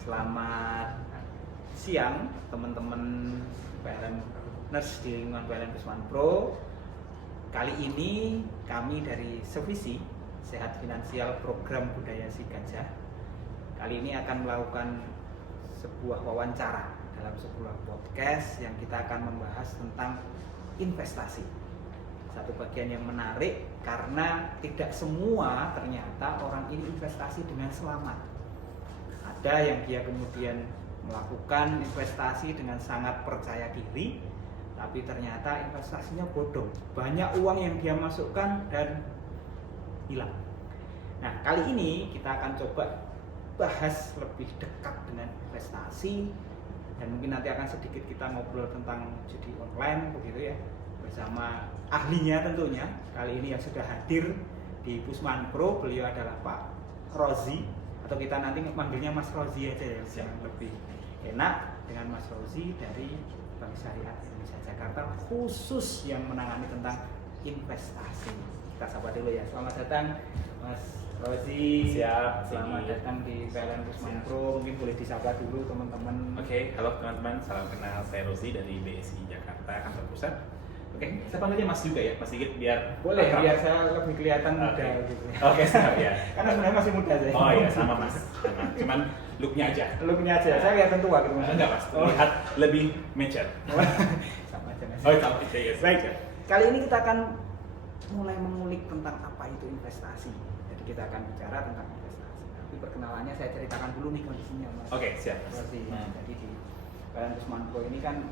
Selamat siang teman-teman PLN-ers di lingkungan PLN Kusman Pro. Kali ini kami dari Sevisi Sehat Finansial Program Budaya Si Gajah kali ini akan melakukan sebuah wawancara dalam sebuah podcast yang kita akan membahas tentang investasi. Satu bagian yang menarik karena tidak semua ternyata orang ini investasi dengan selamat. Ada yang dia kemudian melakukan investasi dengan sangat percaya diri, tapi ternyata investasinya bodong. Banyak uang yang dia masukkan dan hilang. Nah, kali ini kita akan coba bahas lebih dekat dengan investasi, dan mungkin nanti akan sedikit kita ngobrol tentang judi online begitu ya, bersama ahlinya tentunya. Kali ini yang sudah hadir di Kusman Pro, beliau adalah Pak Rozi, atau kita nanti manggilnya Mas Rozi aja ya, yang lebih enak, dengan Mas Rozi dari Bank Syariah Indonesia Jakarta, khusus yang menangani tentang investasi. Kita sapa dulu ya. Selamat datang Mas Rozi. Siap. Selamat datang di PLN Kusman Pro. Mungkin boleh disapa dulu teman-teman. Oke, halo teman-teman, salam kenal. Saya Rozi dari BSI Jakarta kantor pusat. Oke, saya panggilnya Mas juga ya, Mas Sigit, biar boleh, biar saya lebih kelihatan muda gitu. Oke, siap ya. Karena sebenarnya masih muda saya. Oh iya, sama Mas. Cuman looknya aja. Looknya aja. Saya kelihatan tua gitu Mas. Enggak Mas, lihat lebih mature. Sama aja Mas. Oh, tahu kita ya. Baik. Kali ini kita akan mulai mengulik tentang apa itu investasi. Jadi kita akan bicara tentang investasi. Tapi perkenalannya saya ceritakan dulu nih kondisinya Mas. Oke, siap. Seperti jadi di PLN Kusman Pro ini kan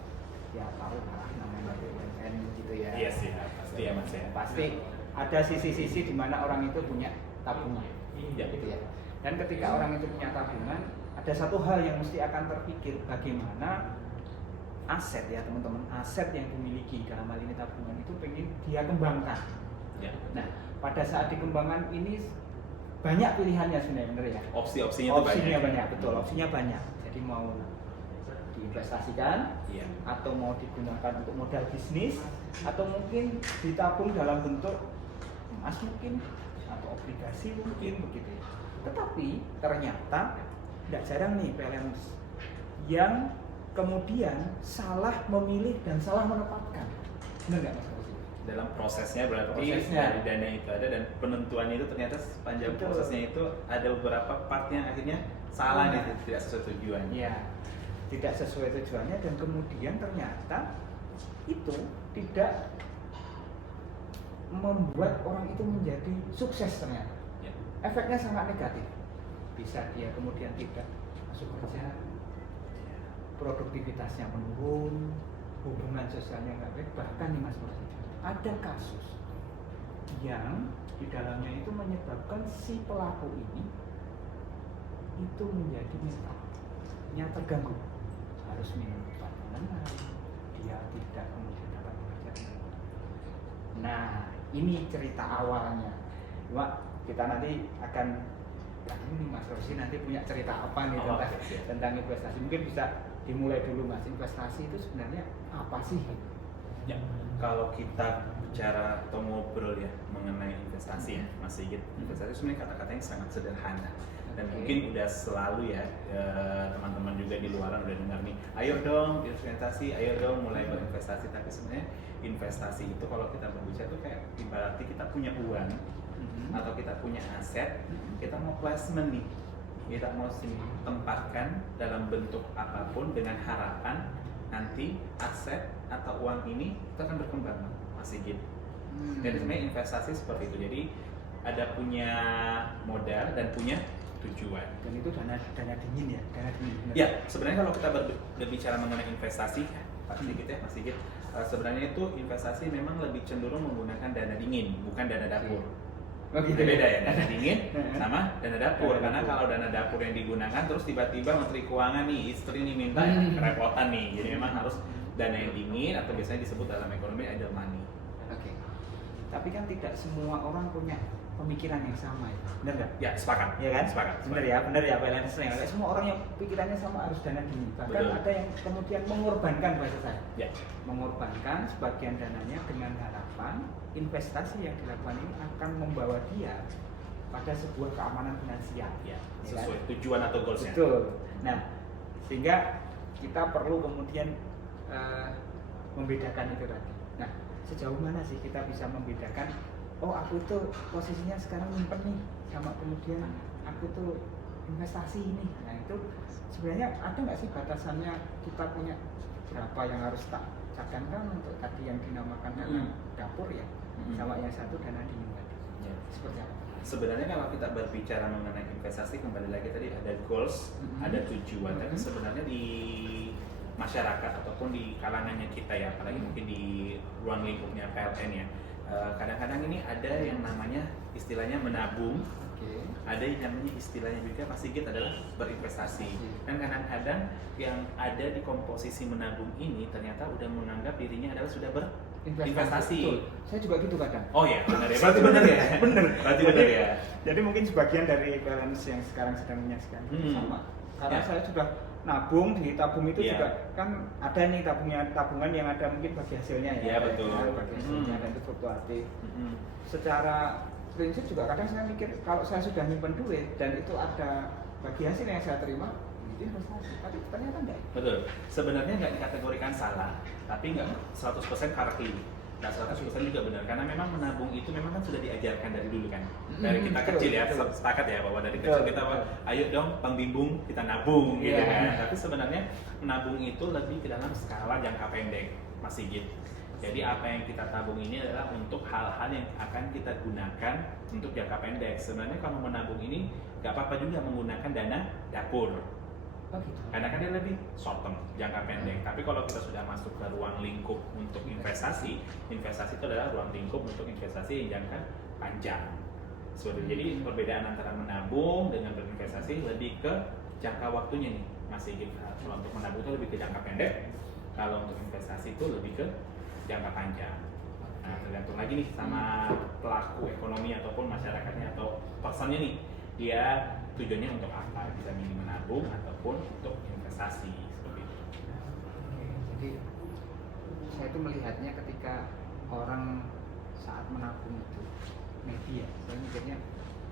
ya tahu lah namanya BUMN gitu ya. Iya sih, pasti ya Mas ya. Pasti ada sisi-sisi di mana orang itu punya tabungan. Iya Gitu ya. Dan ketika orang itu punya tabungan, ada satu hal yang mesti akan terpikir, bagaimana aset ya teman-teman, aset yang dimiliki dalam hal ini tabungan itu pengen dia kembangkan. Ya. Nah, pada saat dikembangkan ini banyak pilihannya sebenarnya, benar ya. Opsinya itu banyak, betul. Opsinya banyak. Jadi mau diinvestasikan, Iya. atau mau digunakan untuk modal bisnis, atau mungkin ditabung dalam bentuk emas mungkin, atau obligasi mungkin begitu. Tetapi ternyata tidak jarang nih PLN yang kemudian salah memilih dan salah menempatkan. Benar nggak Mas Rozi? Dalam prosesnya berarti Prosesnya. dari dana itu ada, dan penentuannya itu ternyata sepanjang Betul. prosesnya itu ada beberapa part yang akhirnya salah nih, tidak sesuai tujuan. Iya, tidak sesuai tujuannya, dan kemudian ternyata itu tidak membuat orang itu menjadi sukses ternyata. Ya. Efeknya sangat negatif. Bisa dia kemudian tidak masuk kerja, produktivitasnya menurun, hubungan sosialnya nggak baik. Bahkan nih Mas Rozi, ada kasus yang di dalamnya itu menyebabkan si pelaku ini itu menjadi mentalnya terganggu, harus minum obat penenang, dia tidak kemudian dapat pekerjaan. Nah, ini cerita awalnya. Cuma kita nanti akan, ini Mas Rozi nanti punya cerita apa nih tentang investasi. Mungkin bisa dimulai dulu Mas, investasi itu sebenarnya apa sih? Ya, kalau kita bicara atau ngobrol ya mengenai investasi ya, Mas Sigit, investasi sebenarnya kata-kata yang sangat sederhana, dan mungkin udah selalu ya, teman-teman juga di luaran udah dengar nih, ayo dong investasi, ayo dong mulai berinvestasi. Tapi sebenarnya investasi itu kalau kita berbicara tuh kayak ibaratnya kita punya uang atau kita punya aset, kita mau placement nih, kita mau tempatkan dalam bentuk apapun dengan harapan nanti aset atau uang ini itu akan berkembang, Mas Sigit. Jadi sebenarnya investasi seperti itu. Jadi ada punya modal dan punya tujuan. Dan itu dana dingin ya, dana dingin. Benar? Ya, sebenarnya kalau kita berbicara mengenai investasi, Pak Sigit ya, Mas Sigit, sebenarnya itu investasi memang lebih cenderung menggunakan dana dingin, bukan dana dapur. Oh, gitu Beda ya? ya, dana dingin sama dana dapur. Dana Karena dapur. kalau dana dapur yang digunakan terus tiba-tiba Menteri Keuangan nih, istri nih minta, kerepotan nih. Jadi memang harus dana yang dingin, atau biasanya disebut dalam ekonomi idle money. Oke. Tapi kan tidak semua orang punya pemikiran yang sama ya, benar nggak? Ya, sepakat. Iya kan? Sepakat. Benar ya, benar ya PLN sering. Nggak semua orang yang pikirannya sama harus dana dingin. Bahkan Betul. ada yang kemudian mengorbankan bahasa saya. Ya. Mengorbankan sebagian dananya dengan harapan investasi yang dilakukan ini akan membawa dia pada sebuah keamanan finansial. Ya, Ya sesuai kan? tujuan atau goalsnya. Betul. Nah, sehingga kita perlu kemudian membedakan itu tadi. Nah, sejauh mana sih kita bisa membedakan? Oh, aku itu posisinya sekarang nyimpen nih, sama kemudian aku tuh investasi ini. Nah, itu sebenarnya ada nggak sih batasannya, kita punya berapa yang harus tak cadangkan untuk tadi yang dinamakan dana dapur ya, sama yang satu dana dingin tadi. Ya. Seperti apa? Sebenarnya kalau kita berbicara mengenai investasi, kembali lagi tadi ada goals, ada tujuan. Tapi sebenarnya di masyarakat ataupun di kalangannya kita ya, apalagi mungkin di ruang lingkupnya PLN ya, kadang-kadang ini ada yang namanya istilahnya menabung, ada yang namanya istilahnya juga Pak Sigit adalah berinvestasi. Dan kadang-kadang yang ada di komposisi menabung ini ternyata udah menganggap dirinya adalah sudah berinvestasi. Betul. Saya juga gitu kadang. Oh ya, benar ya. Berarti benar ya. Bener. Berarti benar ya. Jadi mungkin sebagian dari balance yang sekarang sedang menyaksikan sama. Karena Ya. saya sudah nabung, di tabung itu Ya. juga kan ada nih tabungan yang ada mungkin bagi hasilnya ya. Ya, betul. Bagi hasilnya dan itu fluktuatif. Mm-mm. Secara prinsip juga kadang saya mikir kalau saya sudah nyimpen duit dan itu ada bagi hasil yang saya terima, itu investasi. Tapi ternyata enggak. Betul. Sebenarnya nggak dikategorikan salah, tapi nggak 100% correctly. Nggak 100% juga benar, karena memang menabung itu memang kan sudah diajarkan dari dulu kan. Dari kita betul, kecil ya, betul. sepakat ya bahwa dari Betul, kecil kita betul. ayo dong pembimbing kita nabung gitu Iya. kan. Tapi sebenarnya menabung itu lebih ke dalam skala jangka pendek, Mas Sigit. Jadi apa yang kita tabung ini adalah untuk hal-hal yang akan kita gunakan untuk jangka pendek. Sebenarnya kalau menabung ini nggak apa-apa juga menggunakan dana dapur. Oh gitu. Karena kan dia lebih short term, jangka pendek. Tapi kalau kita sudah masuk ke ruang lingkup untuk investasi, investasi itu adalah ruang lingkup untuk investasi yang jangka panjang. Seperti itu. Jadi perbedaan antara menabung dengan berinvestasi lebih ke jangka waktunya nih. Masih gitu. Kalau untuk menabung itu lebih ke jangka pendek, kalau untuk investasi itu lebih ke jangka panjang. Nah, tergantung lagi nih sama pelaku ekonomi ataupun masyarakatnya atau personnya nih, dia tujuannya untuk apa, bisa milih menabung ataupun untuk investasi seperti itu. Oke, jadi saya itu melihatnya ketika orang saat menabung itu media, saya mikirnya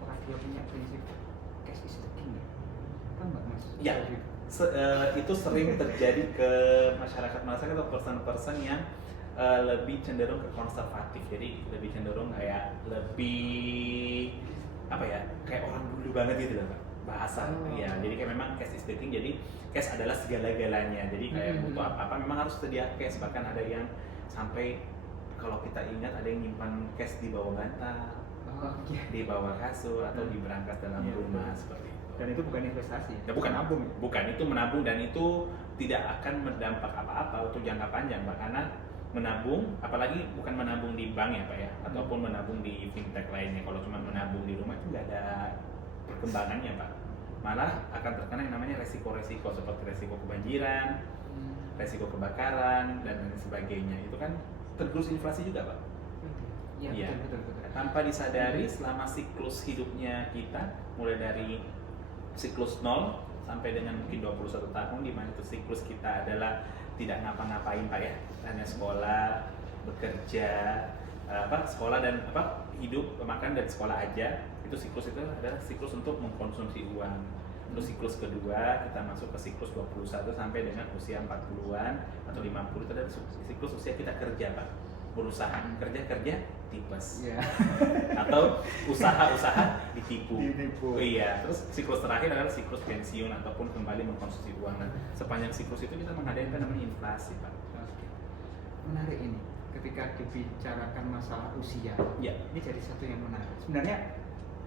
orang dia punya prinsip cash is the king ya. Tahu nggak Mas? Ya. Itu sering terjadi ke masyarakat atau person-person yang lebih cenderung ke konservatif, jadi lebih cenderung kayak lebih apa ya, kayak orang dulu banget gitu loh Pak, bahasa ya. Jadi kayak memang cash is the king, jadi cash adalah segala-galanya, jadi kayak butuh apa-apa memang harus sedia cash. Bahkan ada yang sampai kalau kita ingat ada yang nyimpan cash di bawah bantal, di bawah kasur atau di berangkas dalam rumah seperti itu. Dan itu bukan investasi. Ya, bukan nabung. Bukan, itu menabung dan itu tidak akan berdampak apa-apa untuk jangka panjang Pak, karena menabung, apalagi bukan menabung di bank ya Pak ya, ataupun menabung di fintech lainnya. Kalau cuma menabung di rumah itu nggak ada perkembangannya Pak, malah akan terkena yang namanya resiko-resiko seperti resiko kebanjiran, resiko kebakaran dan lain sebagainya. Itu kan tergerus inflasi juga Pak. Iya, betul. Tanpa disadari selama siklus hidupnya kita, mulai dari siklus 0 sampai dengan mungkin 21 tahun, di mana itu siklus kita adalah tidak ngapa-ngapain Pak ya, hanya sekolah, bekerja, sekolah dan hidup, makan dan sekolah aja. Itu siklus itu adalah siklus untuk mengkonsumsi uang. Terus siklus kedua kita masuk ke siklus 21 sampai dengan usia 40-an atau 50, itu adalah siklus usia kita kerja Pak, berusaha, kerja tipes, atau usaha ditipu. Oh, iya. Terus siklus terakhir adalah siklus pensiun ataupun kembali mengkonsumsi uang. Nah, sepanjang siklus itu kita menghadapi namanya inflasi Pak. Menarik ini, ketika dibicarakan masalah usia, ini jadi satu yang menarik. Sebenarnya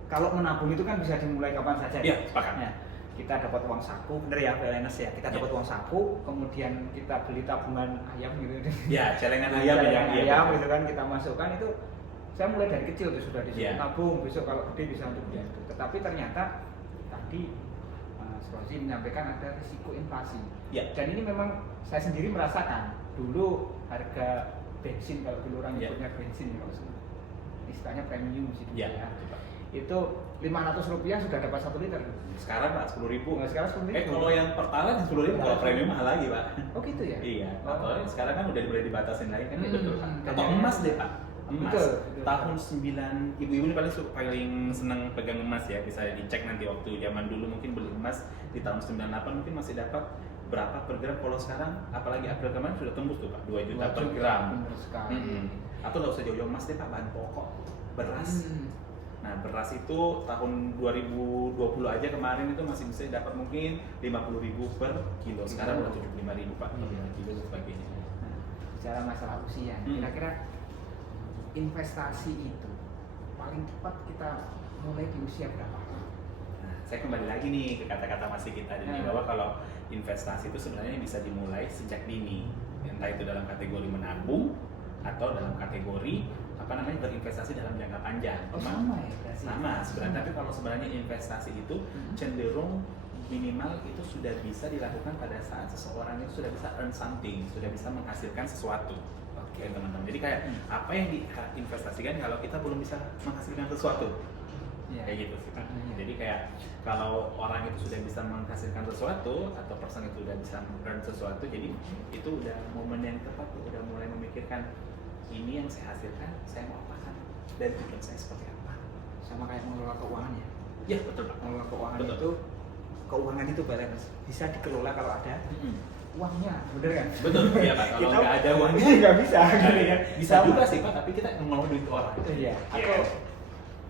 kalau menabung itu kan bisa dimulai kapan saja. Iya, sepakat. Ya, kita dapat uang saku, bener ya PLNS ya. Kita dapat uang saku, kemudian kita beli tabungan ayam gitu. Ya, celengan ayam ayam gitu kan kita masukkan itu. Saya mulai dari kecil tuh sudah disuruh tabung, besok kalau gede bisa untuk itu. Tetapi ternyata tadi Mas Rozi menyampaikan ada risiko inflasi. Dan ini memang saya sendiri merasakan. Dulu harga bensin, kalau dulu orang nyebutnya bensin ya, istilahnya premium sih dulu ya. Itu Rp500 sudah dapat 1 liter. Sekarang Pak 10.000. Sekarang 10.000. Kalau yang Pertalite 10.000, kalau premium mahal lagi Pak. Oh gitu ya? Iya. Atau sekarang kan udah mulai dibatasin lagi kan, betul Pak. Dan Atau emas deh Pak. emas. Betul. Tahun 9, ibu-ibu ini paling senang pegang emas ya, bisa dicek nanti waktu zaman dulu mungkin beli emas di tahun 98 mungkin masih dapat berapa per gram. Kalau sekarang apalagi April kemarin sudah tembus tuh Pak 2 juta per gram. Benar sekali. Atau nggak usah jauh-jauh emas deh Pak, bahan pokok beras. Nah beras itu tahun 2020 aja kemarin itu masih bisa dapat mungkin 50.000 per kilo. Sekarang udah 75.000 Pak per kilo dan sebagainya. Nah, bicara masalah usia, kira-kira investasi itu paling cepat kita mulai di usia berapa? Nah, saya kembali lagi nih ke kata-kata masih kita ini bahwa kalau investasi itu sebenarnya bisa dimulai sejak dini, entah itu dalam kategori menabung atau dalam kategori berinvestasi dalam jangka panjang. Sama ya berarti. Sama sebenarnya, tapi kalau sebenarnya investasi itu cenderung minimal itu sudah bisa dilakukan pada saat seseorang itu sudah bisa earn something, sudah bisa menghasilkan sesuatu. Oke teman-teman, jadi kayak apa yang diinvestasikan kalau kita belum bisa menghasilkan sesuatu, kayak gitu sih Pak. Jadi kayak kalau orang itu sudah bisa menghasilkan sesuatu atau person itu sudah bisa earn sesuatu, jadi itu udah momen yang tepat, udah mulai memikirkan ini yang saya hasilkan, saya mau apakan dan tujuan saya seperti apa. Sama kayak mengelola keuangan ya? Ya betul Pak. Mengelola keuangan Betul. keuangan itu balance, bisa dikelola kalau ada uangnya, bener kan? Betul, iya Pak. Kalau nggak ada uangnya nggak bisa, gitu kan? Bisa juga sih Pak, tapi kita ngelola duit orang. Iya. Atau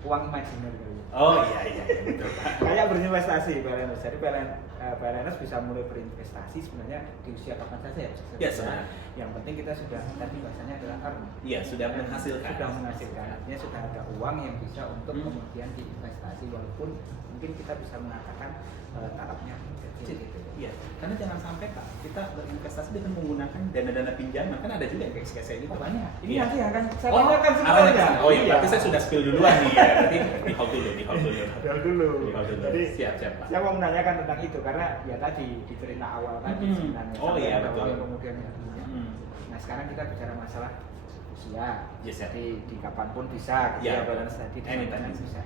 uang imajiner kali. Oh iya betul Pak. Kayak berinvestasi, balance. Jadi balance bisa mulai berinvestasi sebenarnya di usia kapan saja ya? Ya sebenarnya. Yang penting kita sudah, tadi bahasanya adalah earn. Iya, sudah menghasilkan. Sudah menghasilkan, artinya sudah ada uang yang bisa untuk kemudian diinvestasi, walaupun mungkin kita bisa mengatakan tarafnya kecil gitu. Iya, karena jangan sampai Pak, kita berinvestasi dengan menggunakan dana-dana pinjaman, kan ada juga yang kayak saya ini Pak. Banyak. Ini Iya. nanti akan saya Oh, tanyakan arahnya ke semuanya. sana. Oh iya, berarti saya sudah spill duluan nih ya. Berarti di hold dulu. Di hold dulu. Jadi Siap Pak. saya mau menanyakan tentang itu karena ya tadi di cerita awal tadi sebenarnya. Oh sampai iya, ada betul. uang yang kemudian ya. Nah sekarang kita bicara masalah usia. Yes, ya. Di kapanpun bisa. Ya. Balance tadi di Anytime kapan bisa.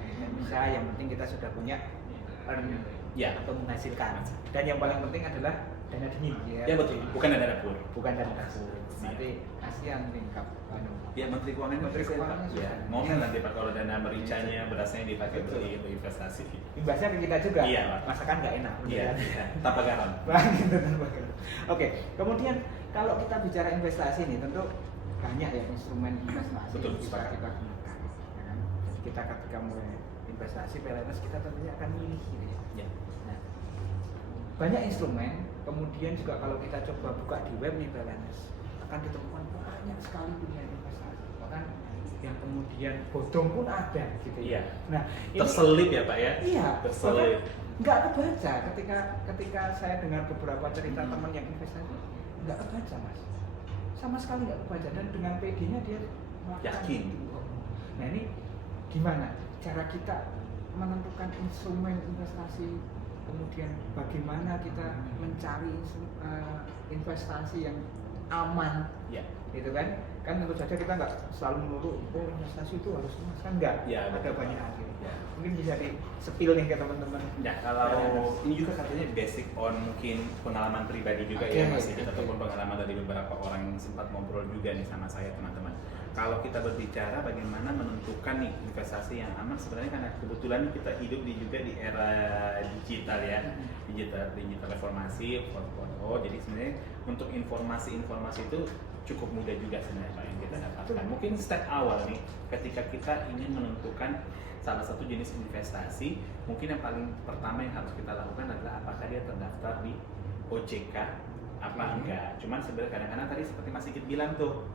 Bisa. Yang penting kita sudah punya earn Ya. atau menghasilkan. Dan yang paling penting adalah dana dingin. Ya betul. Bukan dana dapur. Bukan dana dapur. Nanti kasihan lingkap. Ya Menteri Keuangan Menteri Keuangan ya. Ngomel nanti Pak kalau dana mericanya berasnya dipakai untuk investasi. Imbasnya ke kita juga. Iya, Pak. Masakan nggak enak. Iya. Tanpa garam. Oke, kemudian kalau kita bicara investasi ini tentu banyak ya instrumen investasi Betul, yang bisa kita gunakan. Ya kan? Jadi kita ketika mulai investasi PLNS kita tentunya akan milih gitu ya. Ya. Nah, banyak instrumen, kemudian juga kalau kita coba buka di web nih PLNS akan ditemukan banyak sekali pilihan investasi. Bahkan yang kemudian bodong pun ada gitu ya. Iya. Nah, Terselip ya Pak ya? Iya, terselip. Nggak kebaca ketika saya dengar beberapa cerita teman yang investasi, nggak kebaca Mas, sama sekali nggak kebaca, dan dengan PD-nya dia melakukan Yakin. itu. Nah ini gimana cara kita menentukan instrumen investasi, kemudian bagaimana kita mencari investasi yang aman, Ya. gitu kan? Kan tentu saja kita nggak selalu melulu investasi itu harus emas, kan nggak? Ya, Ada betul. banyak hal. Ya. Mungkin bisa di-spill nih ke teman-teman. Ya kalau ini juga katanya basic on mungkin pengalaman pribadi juga ya masih kita ataupun pengalaman dari beberapa orang yang sempat ngobrol juga nih sama saya teman-teman. Kalau kita berbicara bagaimana menentukan nih investasi yang aman, sebenarnya karena kebetulan kita hidup juga di era digital ya, digital reformasi 4.0. Jadi sebenarnya untuk informasi itu cukup mudah juga sebenarnya Pak yang kita dapatkan. Mungkin step awal nih ketika kita ingin menentukan salah satu jenis investasi, mungkin yang paling pertama yang harus kita lakukan adalah apakah dia terdaftar di OJK apa enggak. Cuman sebenarnya kadang-kadang tadi seperti Mas Sigit bilang tuh,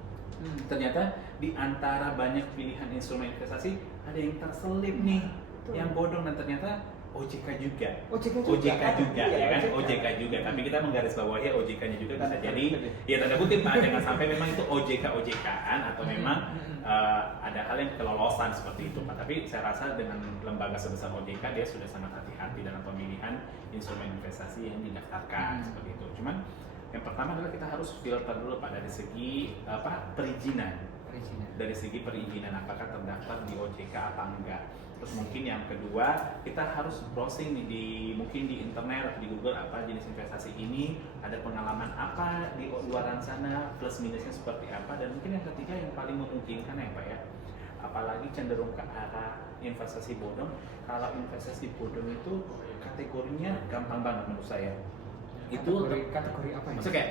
ternyata di antara banyak pilihan instrumen investasi ada yang terselip nih, yang bodong, dan ternyata OJK juga. OJK juga ya kan? OJK juga. Tapi kita menggarisbawahi OJK-nya juga bisa jadi ya tanda kutip Pak, jangan sampai memang itu OJK-OJK-an atau memang ada hal yang kelolosan seperti itu Pak. Tapi saya rasa dengan lembaga sebesar OJK dia sudah sangat hati-hati dalam pemilihan instrumen investasi yang didaftarkan seperti itu. Cuman yang pertama adalah kita harus filter dulu Pak dari segi perizinan. dari segi perizinan apakah terdaftar di OJK apa enggak. Terus mungkin yang kedua kita harus browsing nih mungkin di internet atau di Google apa jenis investasi ini, ada pengalaman apa di luaran sana, plus minusnya seperti apa. Dan mungkin yang ketiga yang paling memungkinkan ya Pak ya, apalagi cenderung ke arah investasi bodong. Kalau investasi bodong itu kategorinya gampang banget menurut saya. Kategori apa ya? Maksudnya kayak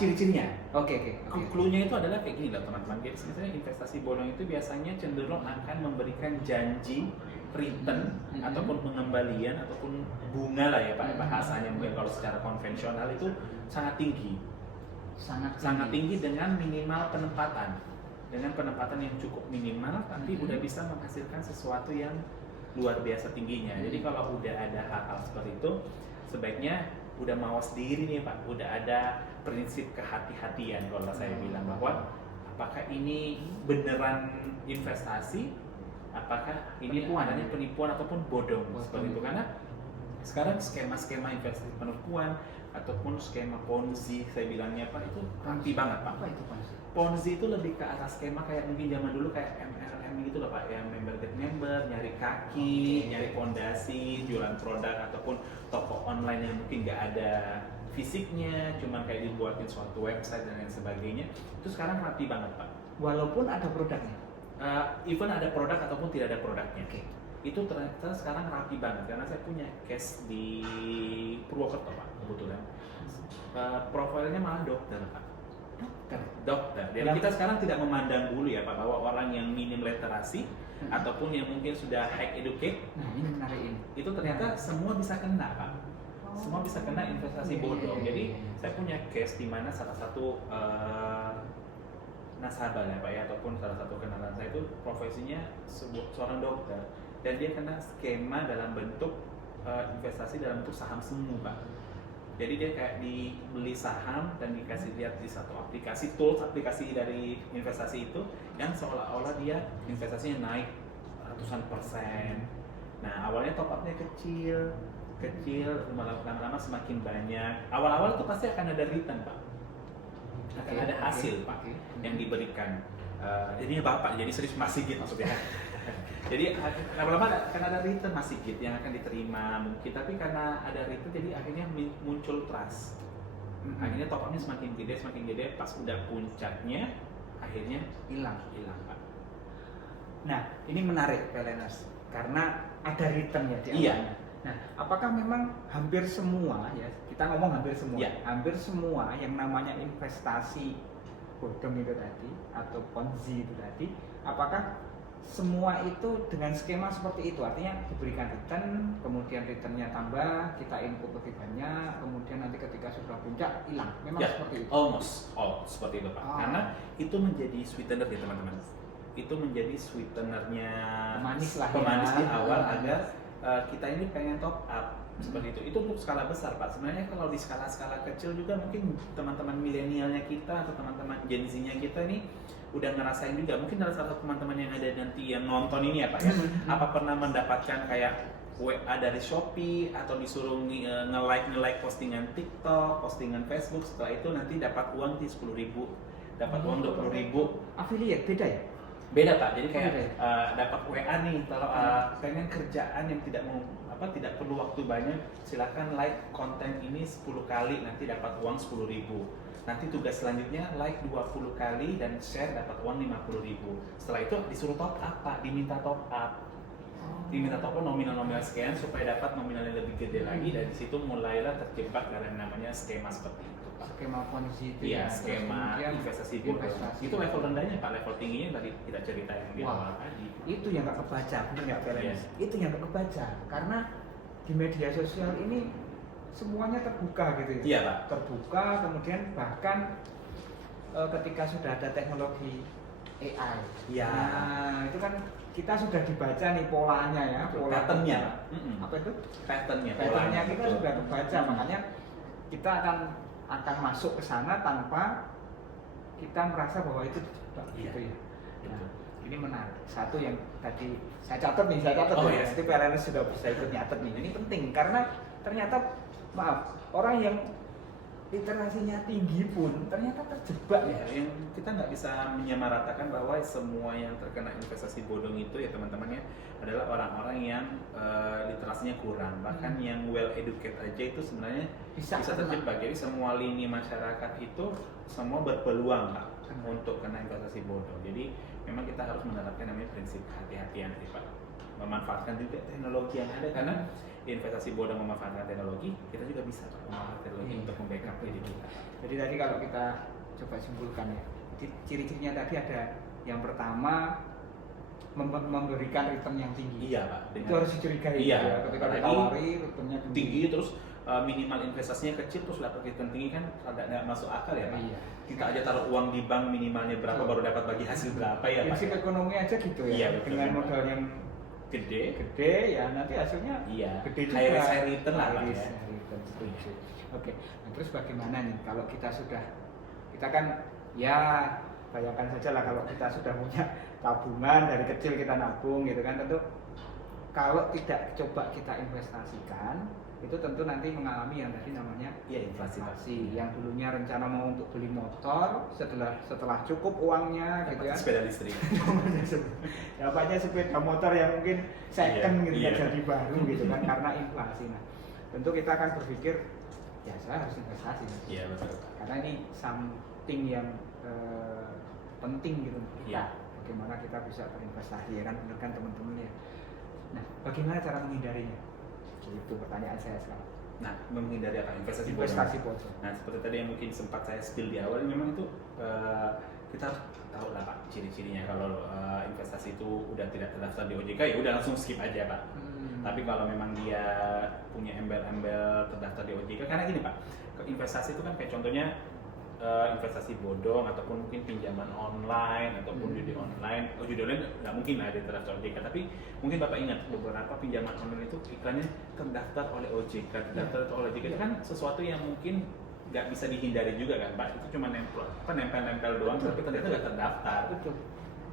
ciri-cirinya. Oke. Clue-nya itu adalah kayak gini loh teman-teman. Jadi sebenarnya investasi bodong itu biasanya cenderung akan memberikan janji return ataupun pengembalian ataupun bunga lah ya Pak bahasanya, mungkin kalau secara konvensional itu sangat tinggi. Sangat tinggi dengan minimal penempatan. Dengan penempatan yang cukup minimal tapi udah bisa menghasilkan sesuatu yang luar biasa tingginya. Jadi kalau udah ada hal-hal seperti itu sebaiknya udah mawas diri nih Pak, udah ada prinsip kehati-hatian kalau saya bilang bahwa apakah ini beneran investasi, apakah ini penipuan ataupun bodong seperti itu. Karena sekarang skema-skema investasi penipuan ataupun skema Ponzi saya bilangnya Pak itu rapi banget Pak. Apa itu Ponzi? Ponzi itu lebih ke arah skema kayak mungkin zaman dulu kayak MLM gitu loh Pak, yang member get member, nyari kaki, nyari fondasi, jualan produk ataupun toko online yang mungkin nggak ada fisiknya, cuma kayak dibuatin suatu website dan lain sebagainya. Itu sekarang rapi banget Pak. Walaupun ada produknya. Even ada produk ataupun tidak ada produknya. Oke. Itu ternyata sekarang rapi banget karena saya punya case di Purwokerto Pak kebetulan. Profilnya malah dokter Pak. Dokter. Jadi kita sekarang tidak memandang bulu ya Pak bahwa orang yang minim literasi ataupun yang mungkin sudah high educate. Nah ini menarik ini. Itu ternyata semua bisa kena Pak. Semua bisa kena investasi bodong. Jadi saya punya case di mana salah satu nasabah ya Pak ya, ataupun salah satu kenalan saya itu profesinya seorang dokter dan dia kena skema dalam bentuk investasi dalam bentuk saham semu Pak. Jadi dia kayak dibeli saham dan dikasih lihat di satu aplikasi aplikasi dari investasi itu yang seolah-olah dia investasinya naik ratusan persen. Nah awalnya top upnya kecil, lama-lama semakin banyak. Awal-awal itu pasti akan ada return Pak, akan ada hasil Pak yang diberikan. Jadinya Bapak, jadi serius Mas Sigit maksudnya. Jadi lama-lama akan ada return Mas Sigit yang akan diterima mungkin, tapi karena ada return jadi akhirnya muncul trust. Akhirnya top upnya semakin gede, pas udah puncaknya akhirnya hilang Pak. Nah ini menarik Peleners karena ada return ya di awalnya. Iya. Nah apakah memang hampir semua ya, kita ngomong hampir semua, Iya. hampir semua yang namanya investasi bodong itu tadi atau Ponzi itu tadi, apakah semua itu dengan skema seperti itu, artinya diberikan return, kemudian returnnya tambah, kita input lebih banyak, kemudian nanti ketika sudah puncak hilang, memang Ya, seperti itu? almost all seperti itu Pak. Karena itu menjadi sweetener ya teman-teman. Itu menjadi sweetenernya Pemanis lah pemanis ya. di awal agar kita ini pengen top up seperti itu. Itu untuk skala besar Pak. Sebenarnya kalau di skala-skala kecil juga mungkin teman-teman milenialnya kita atau teman-teman Gen Z-nya kita ini udah ngerasain juga. Mungkin ada salah satu teman-teman yang ada nanti yang nonton ini ya Pak ya. Apa pernah mendapatkan kayak WA dari Shopee atau disuruh nge-like postingan TikTok, postingan Facebook, setelah itu nanti dapat uang di 10.000, dapat uang 20.000. Affiliate beda ya? Beda Pak. Jadi kayak dapat WA nih kalau pengen kerjaan yang tidak perlu waktu banyak, silakan like konten ini 10 kali nanti dapat uang 10.000. Nanti tugas selanjutnya like 20 kali dan share dapat uang 50.000. Setelah itu disuruh top up Pak, diminta top up. Diminta top up nominal sekian supaya dapat nominal yang lebih gede lagi, dan di situ mulailah terjebak dalam namanya skema seperti itu Pak. Skema Ponzi itu Iya, ya, skema investasi bodong. Itu level rendahnya Pak, level tingginya tadi kita cerita yang di awal tadi. Itu yang nggak kebaca, benar nggak Peleners? Yes. Itu yang nggak kebaca karena di media sosial ini semuanya terbuka gitu ya. Iya Pak. Terbuka, kemudian bahkan ketika sudah ada teknologi AI, Iya. nah itu kan kita sudah dibaca nih polanya ya, Patternnya. apa itu? Patternnya Kita betul. sudah kebaca, makanya kita akan masuk ke sana tanpa kita merasa bahwa itu dijebak gitu ya. Nah, ini menarik. Satu yang tadi saya catat Oh, ya. yes. Nanti PLNS sudah bisa ikut nyatet nih. Ini penting karena ternyata orang yang literasinya tinggi pun ternyata terjebak ya. Yang kita nggak bisa menyamaratakan bahwa semua yang terkena investasi bodong itu ya teman-teman ya adalah orang-orang yang literasinya kurang, bahkan yang well educated aja itu sebenarnya bisa terjebak. Jadi semua lini masyarakat itu semua berpeluang Pak untuk kena investasi bodong. Jadi memang kita harus menerapkan namanya prinsip hati-hatian sih Pak, memanfaatkan juga teknologi yang ada, karena investasi bodong memanfaatkan teknologi, kita juga bisa memanfaatkan teknologi untuk membackup diri kita. Jadi tadi kalau kita coba simpulkan ya, ciri-cirinya tadi ada yang pertama memberikan return yang tinggi. Iya Pak. Itu harus dicurigai. Iya. Ya. Ketika ditawari returnnya tinggi terus minimal investasinya kecil terus dapat return tinggi kan agak nggak masuk akal ya Pak. Iya. Kita aja taruh uang di bank minimalnya berapa baru dapat bagi hasil berapa ya Pak. Prinsip ekonomi aja gitu ya. Iya, betul, dengan modal yang gede ya nanti hasilnya gede juga. High risk high return lah Pak ya. Oke. Nah, terus bagaimana nih kalau kita kan ya bayangkan saja lah kalau kita sudah punya tabungan dari kecil kita nabung gitu kan, tentu kalau tidak coba kita investasikan itu tentu nanti mengalami yang tadi namanya inflasi. Yang dulunya rencana mau untuk beli motor setelah cukup uangnya gitu ya, sepeda listrik dapatnya sepeda motor yang mungkin second gitu ya, jadi baru gitu kan karena inflasi. Nah tentu kita akan berpikir ya saya harus investasi. Iya betul. Karena ini something yang penting gitu kita. Bagaimana kita bisa berinvestasi ya kan, benar kan teman-teman ya. Nah, bagaimana cara menghindarinya? Itu pertanyaan saya sekarang. Nah, menghindari apa? Investasi bodong. Nah, seperti tadi yang mungkin sempat saya spill di awal, memang itu kita tahu lah Pak ciri-cirinya. Kalau investasi itu udah tidak terdaftar di OJK ya udah langsung skip aja Pak. Tapi kalau memang dia punya embel-embel terdaftar di OJK, karena gini Pak, investasi itu kan kayak contohnya investasi bodong ataupun mungkin pinjaman online ataupun judi online. Judi online nggak mungkin ada terdaftar OJK, tapi mungkin Bapak ingat beberapa pinjaman online itu iklannya terdaftar oleh OJK, terdaftar oleh OJK. Itu kan sesuatu yang mungkin nggak bisa dihindari juga kan Pak. Itu cuma nempel-nempel doang, tapi ternyata nggak terdaftar. Betul.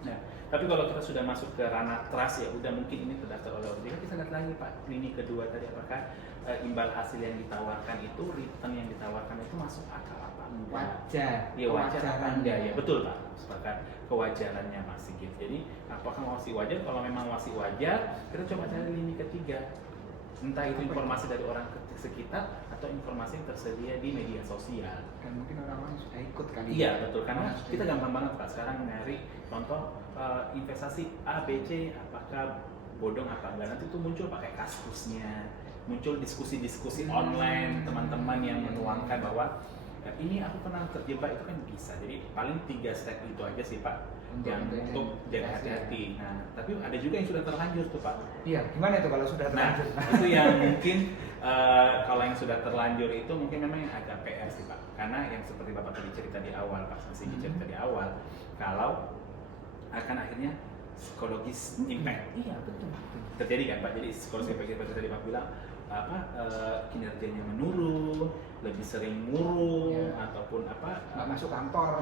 Nah, tapi kalau kita sudah masuk ke ranah trust ya udah mungkin ini terdaftar oleh OJK, kita lihat lagi Pak lini kedua tadi apakah imbal hasil yang ditawarkan itu, return yang ditawarkan itu masuk akal apa enggak? Wajar. Ya wajar apa enggak ya, betul Pak. Sepakat kewajarannya masih gitu. Jadi apakah masih wajar? Kalau memang masih wajar, kita coba cari lini ketiga. Entah itu informasi dari orang sekitar atau informasi yang tersedia di media sosial. Dan mungkin orang-orang sudah ikut kali. Iya betul, karena kita gampang banget Pak sekarang nyari contoh investasi A, B, C, apakah bodong apa enggak, nanti itu muncul pakai kasusnya, muncul diskusi-diskusi online teman-teman yang menuangkan bahwa ini aku pernah terjebak, itu kan bisa. Jadi paling 3 step itu aja sih Pak untuk jaga hati-hati. Nah, tapi ada juga yang sudah terlanjur tuh Pak. Iya, gimana itu kalau sudah terlanjur? Nah, itu yang mungkin kalau yang sudah terlanjur itu mungkin memang yang agak PR sih Pak. Karena yang seperti Bapak tadi cerita di awal, Pak masih cerita di awal, kalau akan akhirnya psikologis impact. Iya betul. Terjadi kan Pak. Jadi psikologis impact seperti tadi Pak bilang kinerjanya menurun, lebih sering murung ataupun nggak masuk kantor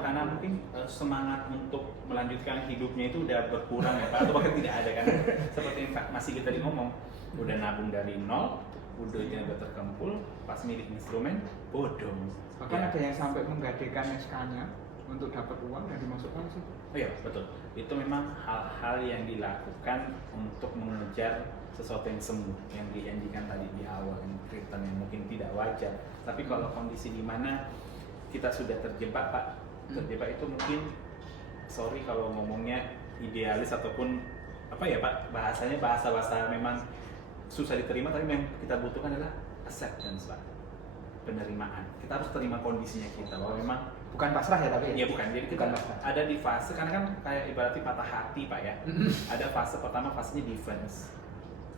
karena mungkin semangat untuk melanjutkan hidupnya itu udah berkurang ya Pak, atau bahkan tidak ada kan. Seperti yang Pak masih kita tadi ngomong, udah nabung dari nol, udah terkumpul, pas milik instrumen bodong. Bahkan ada yang sampai menggadekan SK-nya untuk dapat uang yang dimasukkan sih. Oh iya betul, itu memang hal-hal yang dilakukan untuk mengejar sesuatu yang semu, yang dijanjikan tadi di awal, yang return yang mungkin tidak wajar. Tapi kalau kondisi di mana kita sudah terjebak Pak, terjebak itu mungkin, sorry kalau ngomongnya idealis ataupun apa ya Pak, bahasanya bahasa memang susah diterima, tapi yang kita butuhkan adalah acceptance Pak, penerimaan. Kita harus terima kondisinya kita, bahwa memang bukan pasrah ya tapi ya bukan, jadi kita ada di fase, karena kan kayak ibaratnya patah hati Pak ya. Ada fase pertama, fasenya defense,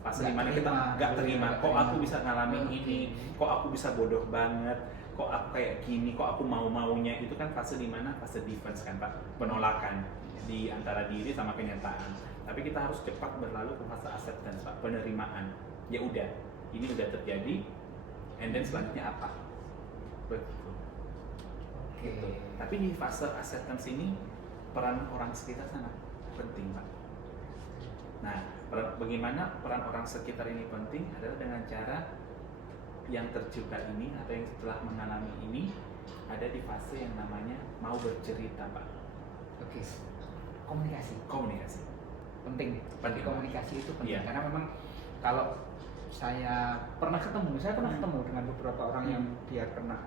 fase dimana kita nggak terima, kok aku bisa ngalamin ini, kok aku bisa bodoh banget, kok aku kayak gini, kok aku mau-maunya. Itu kan fase dimana fase defense kan Pak, penolakan di antara diri sama kenyataan. Tapi kita harus cepat berlalu ke fase acceptance Pak, penerimaan. Ya udah, ini udah terjadi, and then selanjutnya apa? Betul. Gitu. Tapi di fase acceptance ini peran orang sekitar sangat penting Pak. Nah, bagaimana peran orang sekitar ini penting adalah dengan cara yang terjebak ini atau yang setelah mengalami ini ada di fase yang namanya mau bercerita, Pak. Oke, komunikasi Komunikasi. penting. Penting. Komunikasi itu penting Iya. karena memang kalau saya pernah ketemu dengan beberapa orang yang dia kena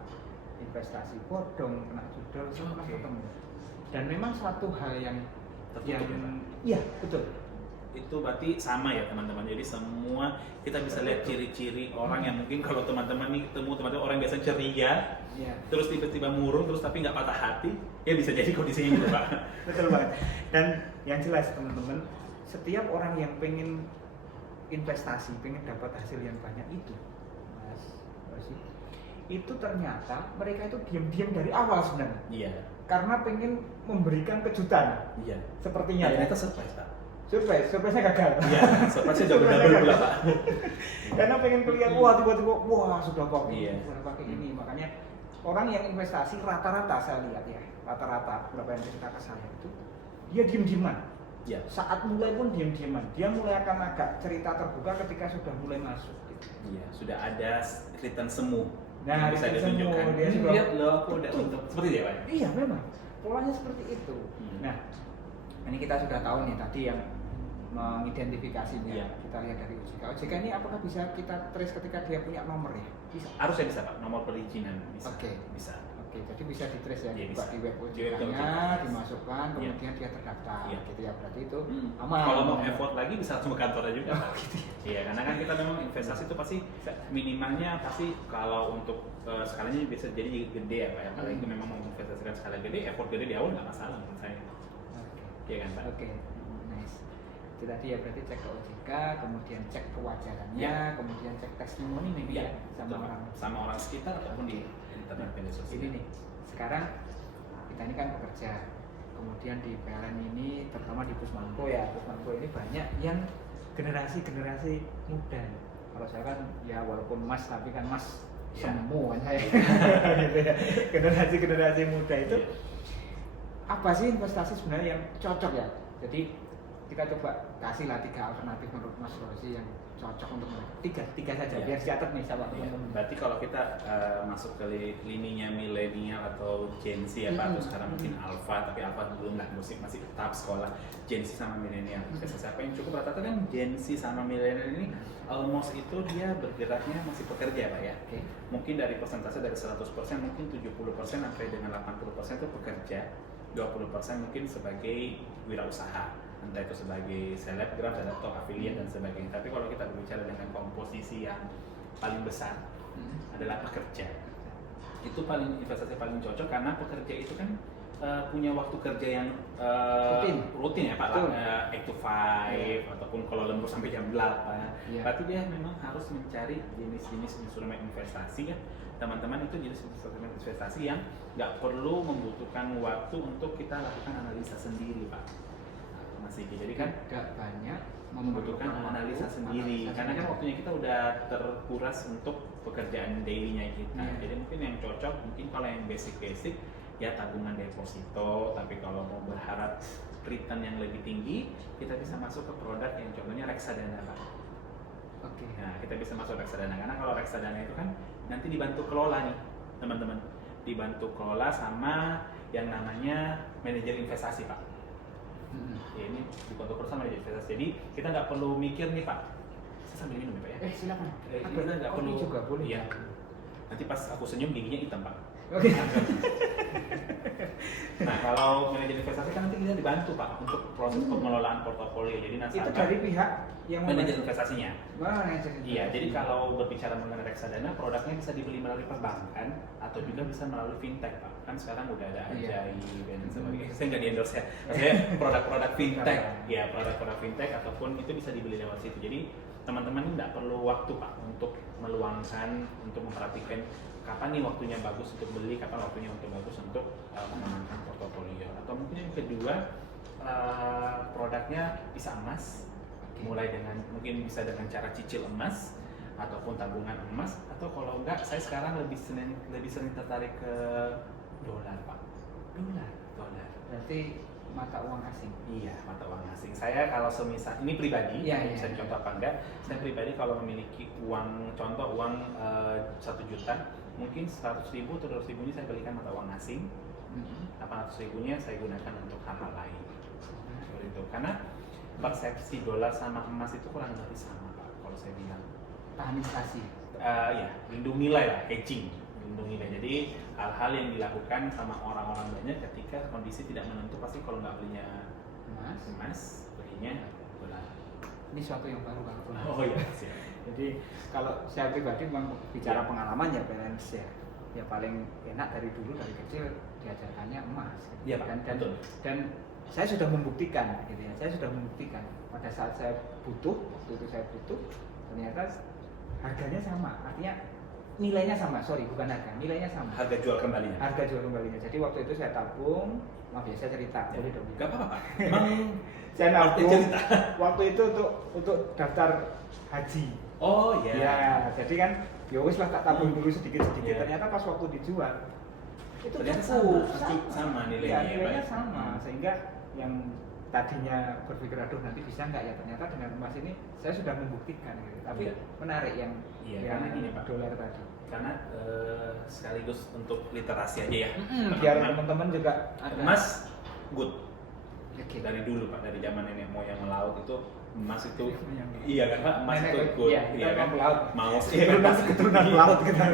investasi bodong, kena judul, saya pernah Oke. ketemu. Dan memang suatu hal yang Tertutup ya, Pak? iya betul. Itu berarti sama ya teman-teman, jadi semua kita bisa lihat ciri-ciri orang yang mungkin kalau teman-teman nih ketemu teman-teman orang biasa ceria Iya. terus tiba-tiba murung terus tapi nggak patah hati, ya bisa jadi kondisinya gitu, Pak. Betul banget. Dan yang jelas teman-teman, setiap orang yang pengen investasi, pengen dapat hasil yang banyak itu, Mas Rosi, itu ternyata mereka itu diam-diam dari awal sebenarnya. Iya. Karena pengen memberikan kejutan. Iya. Sepertinya ya. Ternyata surprise, Pak. Surprise-nya gagal. Iya, surprise-nya double-double pula, Pak. Karena pengen kelihatan, wah tiba-tiba, wah sudah kok, Iya. sudah pakai ini. Makanya orang yang investasi rata-rata saya lihat ya, rata-rata beberapa yang cerita ke saya itu, dia diem-dieman. Iya. Saat mulai pun diem-dieman. Dia mulai akan agak cerita terbuka ketika sudah mulai masuk. Gitu. Iya, sudah ada return semu Nah, yang bisa return semu, ditunjukkan. dia Ini juga- lihat loh, aku udah Betul. untung. Seperti itu ya, Pak? Iya memang, polanya seperti itu. Nah, ini kita sudah tahu nih tadi yang mengidentifikasinya. Iya. Kita lihat dari OJK. OJK ini apakah bisa kita trace ketika dia punya nomor ya? Bisa. Harusnya bisa, Pak. Nomor perizinan bisa. Oke. Bisa. Oke, jadi bisa di trace ya, Iya, dibuka bisa. di web Di web OJK-nya, OJK. dimasukkan, Iya. kemudian dia terdaftar. Iya. Gitu ya, berarti itu Hmm. aman. Kalau mau effort lagi bisa langsung ke kantornya juga. Oh, Pak. gitu ya. Iya, karena kan kita memang investasi itu pasti minimalnya pasti kalau untuk skalanya bisa jadi gede ya, Pak. Ya. Kalau itu memang mau investasikan skala gede, effort gede di awal nggak masalah menurut saya. Oke. Iya kan, Pak? Oke, nice. Itu tadi ya berarti cek ke OJK, kemudian cek kewajarannya, Ya. kemudian cek testimoni maybe ya sama betul. orang. Sama orang sekitar ataupun di internet media sosial. Ini nih, sekarang kita ini kan bekerja, kemudian di PLN ini, terutama di Pusmanko ya, Pusmanko ini banyak yang generasi muda. Kalau saya kan ya walaupun Mas, tapi kan Mas Ya. semu kan saya. Gitu ya. Generasi muda itu Iya. apa sih investasi sebenarnya yang cocok ya? Jadi kita coba kasihlah 3 alternatif menurut Mas Rosi yang cocok untuk mereka. Tiga saja, Iya. biar dicatat nih sama Iya. teman-teman. Berarti kalau kita masuk ke lininya milenial atau Gen Z ya Pak, atau sekarang mungkin Alpha, tapi Alpha belum lah, masih tahap sekolah. Gen Z sama milenial. Siapa yang cukup rata-rata kan Gen Z sama milenial ini almost itu dia bergeraknya masih pekerja Pak ya. Oke. Mungkin dari persentase dari 100% mungkin 70% sampai dengan 80% itu pekerja, 20% mungkin sebagai wirausaha, entah itu sebagai selebgram, atau afiliat dan sebagainya. Tapi kalau kita berbicara dengan komposisi yang paling besar adalah pekerja, itu investasi paling cocok karena pekerja itu kan punya waktu kerja yang rutin ya Pak, Betul. 8 to 5 ataupun kalau lembur sampai jam 8. Iya. Berarti dia memang harus mencari jenis-jenis instrumen investasi ya teman-teman, itu jenis instrumen investasi yang nggak perlu membutuhkan waktu untuk kita lakukan analisa sendiri Pak. Mas Iki, jadi kan Tidak banyak membutuhkan analisa sendiri karena kan waktunya kita udah terkuras untuk pekerjaan daily-nya kita. Iya. Jadi mungkin yang cocok mungkin kalau yang basic ya tabungan deposito, tapi kalau mau berharap return yang lebih tinggi kita bisa masuk ke produk yang contohnya reksadana Pak. Oke. Nah, kita bisa masuk reksadana karena kalau reksadana itu kan nanti dibantu kelola nih teman-teman, dibantu kelola sama yang namanya manajer investasi Pak. Ya, ini dibantu kelola sama manajer investasi. Jadi kita nggak perlu mikir nih Pak. Saya sambil minum ya Pak ya. Silakan. Kita nggak Kopi perlu juga boleh. Iya. Nanti pas aku senyum giginya hitam Pak. Oke. Nah, kalau manajer investasi kan nanti kita dibantu Pak untuk proses pengelolaan portofolio. Jadi Itu nasabah dari pihak yang manajer investasinya. Manajer. Iya, jadi kalau berbicara mengenai reksadana, produknya bisa dibeli melalui perbankan atau juga bisa melalui fintech Pak. Kan sekarang udah ada Iya. Ajaib dan sebagainya. Saya nggak di endorse ya. Maksudnya produk-produk fintech, ya produk-produk fintech ataupun itu bisa dibeli lewat situ. Jadi teman-teman ini nggak perlu waktu Pak untuk meluangkan, untuk memperhatikan kapan nih waktunya bagus untuk beli, kapan waktunya untuk bagus untuk mengamankan portofolio. Atau mungkin yang kedua, produknya bisa emas, mulai dengan mungkin bisa dengan cara cicil emas ataupun tabungan emas, atau kalau enggak saya sekarang lebih sering tertarik ke dolar Pak. Dolar. Berarti mata uang asing. Iya, mata uang asing. Saya kalau semisal ini pribadi, bisa dicontoh apa enggak? Saya pribadi kalau memiliki uang, contoh uang 1 juta, mungkin 100.000 atau 200.000 ini saya belikan mata uang asing. 800.000-nya saya gunakan untuk hal-hal lain. Seperti itu. Karena persepsi dolar sama emas itu kurang lebih sama, Pak. Kalau saya bilang. Tahan inflasi. Ya, lindung nilai lah, hedging, lindung nilai. Jadi hal-hal yang dilakukan sama orang-orang banyak ketika kondisi tidak menentu, pasti kalau nggak belinya emas, belinya dolar. Ini suatu yang baru Bang. Oh iya, siap. Jadi kalau saya pribadi memang bicara pengalaman ya balance ya. Ya paling enak dari dulu dari kecil diajarkannya emas. Gitu. Iya, Pak. Dan saya sudah membuktikan gitu ya. Saya sudah membuktikan pada saat saya butuh, waktu itu saya butuh, ternyata harganya sama. Artinya nilainya sama, bukan harga, nilainya sama. Harga jual kembalinya. Harga jual kembalinya. Jadi waktu itu saya tabung, maaf ya saya cerita, boleh dong. Gak apa-apa, Pak. Emang saya nabung waktu itu untuk daftar haji. Oh iya. Ya, jadi kan ya wis lah tak tabung dulu sedikit-sedikit. Ternyata pas waktu dijual itu sama nilainya. Ya, nilainya sama, sehingga yang tadinya berpikir aduh nanti bisa nggak ya, ternyata dengan emas ini saya sudah membuktikan gitu. Tapi menarik yang karena gini Pak, dolar tadi. Karena sekaligus untuk literasi aja ya. Biar teman-teman juga emas good. Okay. Dari dulu Pak, dari zaman nenek moyang melaut itu emas itu iya kan Pak, emas itu good. Iya kan pelaut. Mau keturunan pelaut kita.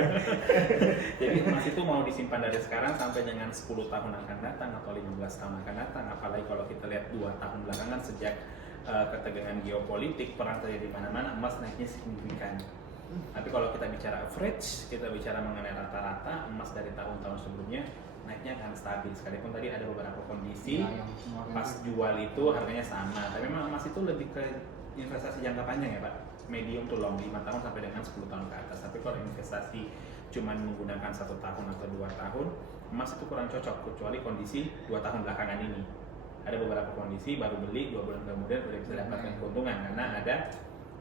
Jadi emas itu mau disimpan dari sekarang sampai dengan 10 tahun akan datang atau 15 tahun akan datang. Apalagi kalau kita lihat 2 tahun belakangan sejak ketegangan geopolitik, perang terjadi di mana-mana, emas naiknya signifikan. Tapi kalau kita bicara average, kita bicara mengenai rata-rata, emas dari tahun-tahun sebelumnya naiknya akan stabil. Sekalipun tadi ada beberapa kondisi pas jual itu harganya sama, tapi memang emas itu lebih ke investasi jangka panjang ya Pak, medium to long, 5 tahun sampai dengan 10 tahun ke atas. Tapi kalau investasi cuman menggunakan 1 tahun atau 2 tahun, emas itu kurang cocok, kecuali kondisi 2 tahun belakangan ini. Ada beberapa kondisi baru beli 2 bulan kemudian udah bisa dapatkan keuntungan karena ada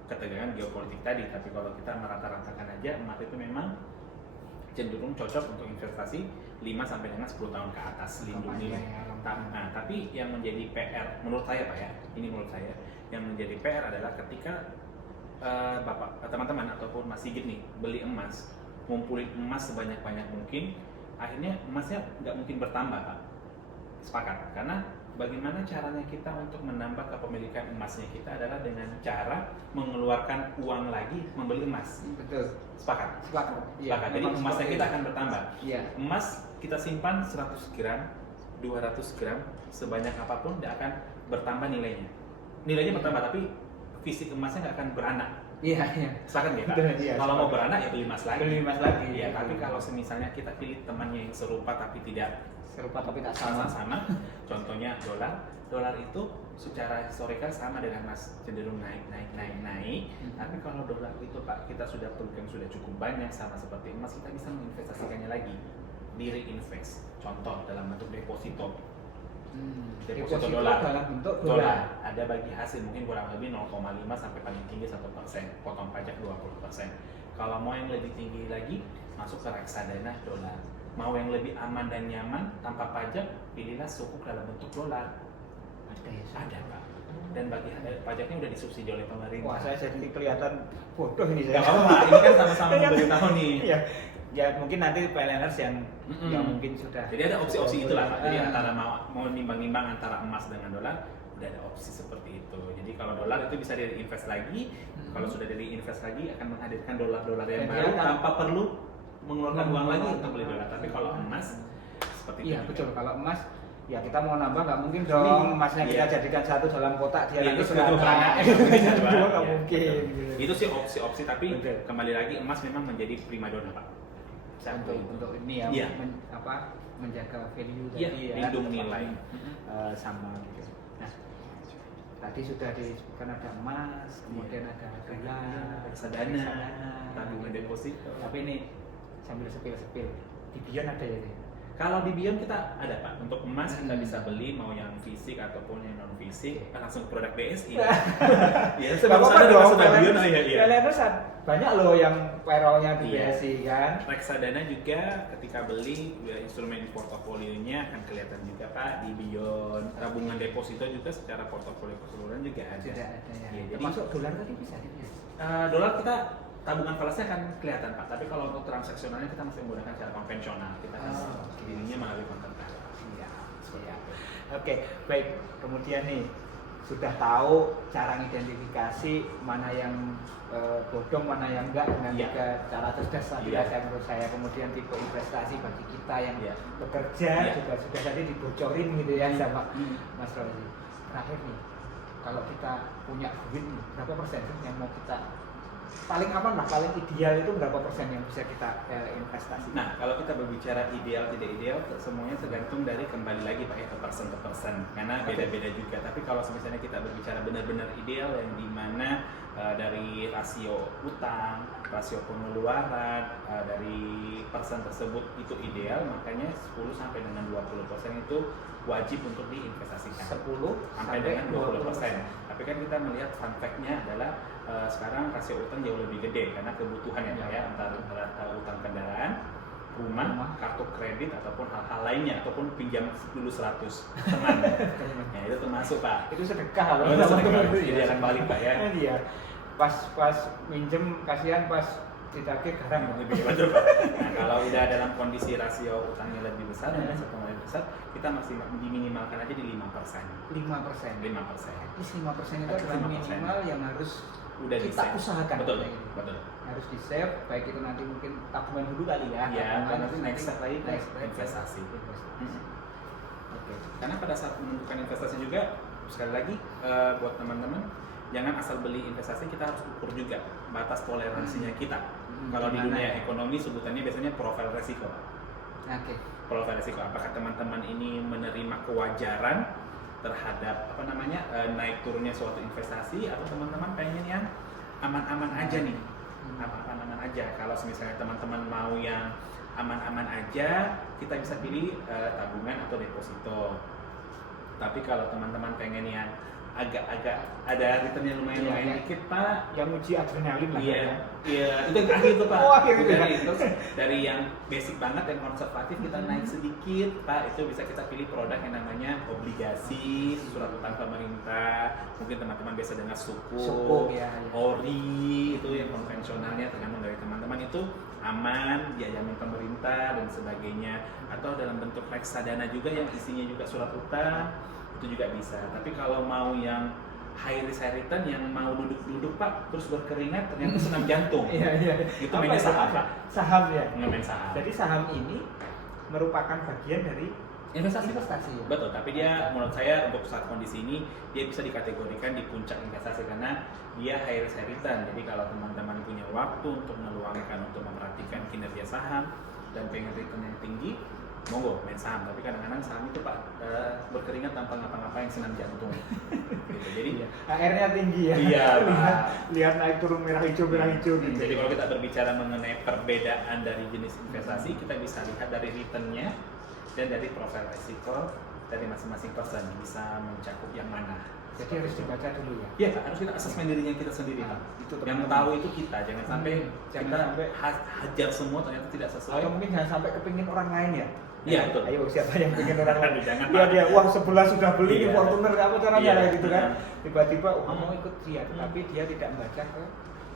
ketegangan geopolitik tadi. Tapi kalau kita merata-ratakan aja, emas itu memang cenderung cocok untuk investasi 5 sampai dengan 10 tahun ke atas, lindung nilai. Nah, tapi yang menjadi PR menurut saya Pak ya, ini menurut saya yang menjadi PR adalah ketika Bapak, teman-teman ataupun Mas Sigit nih beli emas, ngumpulin emas sebanyak-banyak mungkin, akhirnya emasnya nggak mungkin bertambah Pak. Sepakat? Karena bagaimana caranya kita untuk menambah kepemilikan emasnya kita adalah dengan cara mengeluarkan uang lagi membeli emas. Betul. Sepakat? Sepakat. Ya, jadi emasnya kita akan bertambah. Iya. Emas kita simpan 100 gram, 200 gram, sebanyak apapun tidak akan bertambah nilainya. Nilainya bertambah tapi fisik emasnya nggak akan beranak. Iya. Sepakat ya Pak? Iya, kalau mau beranak ya beli emas lagi. Beli emas lagi. Iya, tapi kalau misalnya kita pilih temannya yang serupa tapi tidak serupa tapi tak sama. Contohnya dolar itu secara historikal sama dengan emas, cenderung naik. Tapi kalau dolar itu Pak, kita sudah pegang sudah cukup banyak sama seperti emas, kita bisa menginvestasikannya lagi di reinvest. Contoh dalam bentuk deposito. Deposito dolar dalam bentuk dolar ada bagi hasil mungkin kurang lebih 0,5 sampai paling tinggi 1%, potong pajak 20%. Kalau mau yang lebih tinggi lagi, masuk ke reksadana dolar. Mau yang lebih aman dan nyaman tanpa pajak, pilihlah sukuk dalam bentuk dolar. Ada Pak. Dan bagi pajaknya udah disubsidi oleh pemerintah. Wah, saya jadi kelihatan bodoh ini. Gak apa-apa, ini kan sama-sama memberitahu nih. Iya. Ya mungkin nanti PLNers yang mungkin sudah. Jadi ada opsi-opsi itulah Pak. Jadi antara mau nimbang-nimbang antara emas dengan dolar, udah ada opsi seperti itu. Jadi kalau dolar itu bisa di-invest lagi. Kalau sudah di-invest lagi akan menghadirkan dolar-dolar yang baru tanpa perlu mengeluarkan uang lagi untuk beli dolar. Tapi kalau emas seperti itu. Iya betul. Kalau emas ya kita mau nambah nggak mungkin dong. Emasnya kita jadikan satu dalam kotak dia nanti beranak. Nggak mungkin. Itu sih opsi-opsi. Tapi kembali lagi emas memang menjadi primadona Pak. Untuk ini ya, menjaga value tadi ya, lindung nilai sama gitu. Nah, tadi sudah disebutkan ada emas, kemudian ada dolar, reksadana, tabungan deposito. Tapi ini sambil sepil-sepil, di Beyond ada ya. Kalau di Beyond kita ada Pak, untuk emas kita Hmm. bisa beli mau yang fisik ataupun yang non fisik, langsung produk BSI. Iya, Gak sebelum apa-apa sadar dong, sudah Beyond, oh iya iya. PLN banyak loh yang payrollnya di Iya. BSI kan. Reksadana juga ketika beli ya, instrumen portofolionya akan kelihatan juga Pak di Beyond. Tabungan deposito juga secara portofolio keseluruhan juga ada. Sudah ada ya. Iya, jadi Termasuk dolar tadi bisa ya. dolar kita tabungan falasnya akan kelihatan Pak, tapi kalau untuk transaksionalnya kita masih menggunakan cara konvensional. Kita kan dirinya melalui konten. Iya, siap. Oke, baik. Kemudian nih sudah tahu cara identifikasi mana yang bodong, mana yang enggak dengan Iya. tiga cara cerdas tadi Iya. saya menurut saya. Kemudian tipe investasi bagi kita yang Iya. bekerja Iya. juga sudah tadi dibocorin gitu ya sama Hmm. Mas Rozi. Terakhir nih, kalau kita punya duit nih, berapa persen sih yang mau kita paling aman lah, paling ideal itu berapa persen yang bisa kita investasi? Nah, kalau kita berbicara ideal tidak ideal, semuanya tergantung dari kembali lagi Pak ya ke person to person, karena Oke. beda-beda juga. Tapi kalau misalnya kita berbicara benar-benar ideal yang dimana dari rasio utang, rasio pengeluaran dari person tersebut itu ideal, makanya 10 sampai dengan 20% itu wajib untuk diinvestasikan. 10 Sampai dengan 20%. Tapi kan kita melihat fun fact-nya adalah sekarang rasio utang jauh lebih gede karena kebutuhan ya Pak ya, antara utang kendaraan, rumah, kartu kredit ataupun hal-hal lainnya ataupun pinjam dulu 100 teman. Ya itu termasuk Pak. Itu sedekah Oh, loh. itu sedekah. Itu Jadi akan balik Pak ya. Iya. Pas minjem kasihan, pas ditagih garam. Lebih betul Pak. Nah kalau udah dalam kondisi rasio utangnya lebih besar dan rasio pengeluaran lebih besar, kita masih diminimalkan aja di 5%. 5%. 5%. Terus 5% itu adalah 5%. minimal yang harus Udah kita di-save. usahakan. Betul. kayak gitu. Betul. Harus di save, baik itu nanti mungkin tabungan dulu kali ya. Iya, tabungan, nanti next step lagi ke next step, investasi. investasi. Oke. Karena pada saat menentukan investasi juga, sekali lagi buat teman-teman, jangan asal beli investasi, kita harus ukur juga batas toleransinya kita. Kalau di Gimana dunia ya? ekonomi sebutannya biasanya profil resiko. Oke. Profil resiko, apakah teman-teman ini menerima kewajaran terhadap naik turunnya suatu investasi, atau teman-teman pengen yang aman-aman aja nih, aman-aman aja. Kalau misalnya teman-teman mau yang aman-aman aja, kita bisa pilih tabungan atau deposito. Tapi kalau teman-teman pengen yang agak-agak ada returnnya lumayan dikit Pak, Yang uji adrenalin lah. iya, itu yang akhir tuh Pak. Oh, akhir itu ya? Dari yang basic banget yang konservatif kita naik sedikit Pak, itu bisa kita pilih produk yang namanya obligasi, surat utang pemerintah, mungkin teman-teman biasa dengar Sukuk, ya. ori, itu yang konvensionalnya tergantung dari teman-teman, itu aman, dijamin pemerintah dan sebagainya. Atau dalam bentuk reksadana juga yang isinya juga surat utang, itu juga bisa. Tapi kalau mau yang high risk high return, yang mau duduk-duduk Pak terus berkeringat ternyata senam jantung, Iya. itu mainnya saham Pak, Saham ya. nggak main saham. Jadi saham ini merupakan bagian dari Investasi. ya. Betul, tapi dia menurut saya untuk saat kondisi ini dia bisa dikategorikan di puncak investasi karena dia high risk high return. Jadi kalau teman-teman punya waktu untuk meluangkan untuk memperhatikan kinerja saham dan pengen return yang tinggi, monggo main saham. Tapi kadang-kadang saham itu Pak berkeringat tanpa ngapa-ngapain, senam jantung. Gitu. Jadi HR-nya tinggi ya. Iya, Pak. lihat naik turun merah hijau gitu. Jadi kalau kita berbicara mengenai perbedaan dari jenis investasi, kita bisa lihat dari returnnya dan dari profil risiko dari masing-masing person, bisa mencakup yang mana. Jadi harus dibaca dulu ya. Iya Pak, harus kita asesmen dirinya kita sendiri Pak. Itu Yang teman-teman. tahu itu kita, jangan sampai Jangan kita sampai hajar semua ternyata tidak sesuai. Atau mungkin jangan sampai kepingin orang lain ya. Iya, betul. Ayo siapa yang pengen orang lain? Jangan, Dia Pak. dia uang 11 sudah beli di Iya. Fortuner, apa caranya Iya, kayak gitu kan? benar. Tiba-tiba mau ikut dia, tapi dia tidak membaca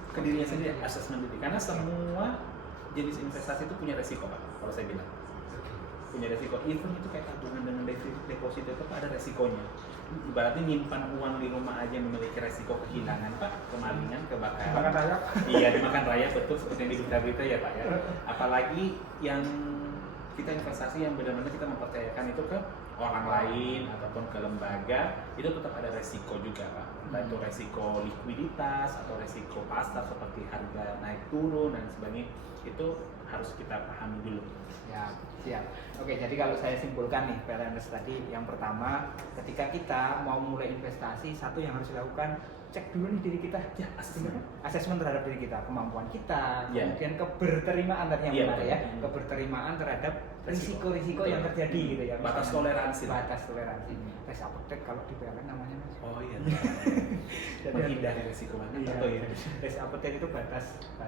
Ke dirinya sendiri, asesmen diri. Karena semua jenis investasi itu punya resiko Pak, kalau saya bilang. Punya resiko, even itu kayak tabungan dengan deposito itu Pak, ada resikonya. Ibaratnya nyimpan uang di rumah aja memiliki resiko kehilangan Pak, kemalingan, kebakaran. Makan raya. Iya, dimakan raya, betul seperti yang di berita-berita ya Pak ya. Apalagi yang kita investasi yang benar-benar kita mempercayakan itu ke orang lain ataupun ke lembaga, itu tetap ada resiko juga Pak. Entah itu resiko likuiditas atau resiko pasar seperti harga naik turun dan sebagainya, itu harus kita pahami dulu. Siap. Oke, jadi kalau saya simpulkan nih, PLNers tadi, yang pertama, ketika kita mau mulai investasi, satu yang harus dilakukan, cek dulu nih diri kita. Ya, Asesmen terhadap diri kita, kemampuan kita, Ya. kemudian keberterimaan tadi yang Iya, benar betul. ya, keberterimaan terhadap risiko-risiko yang terjadi gitu ya. Batas Misalnya, toleransi. Batas toleransi. Tes apotek kalau di PLN namanya Mas. Oh iya. Jadi Menghindari risiko mana? iya, Atau ya? tes apotek itu batas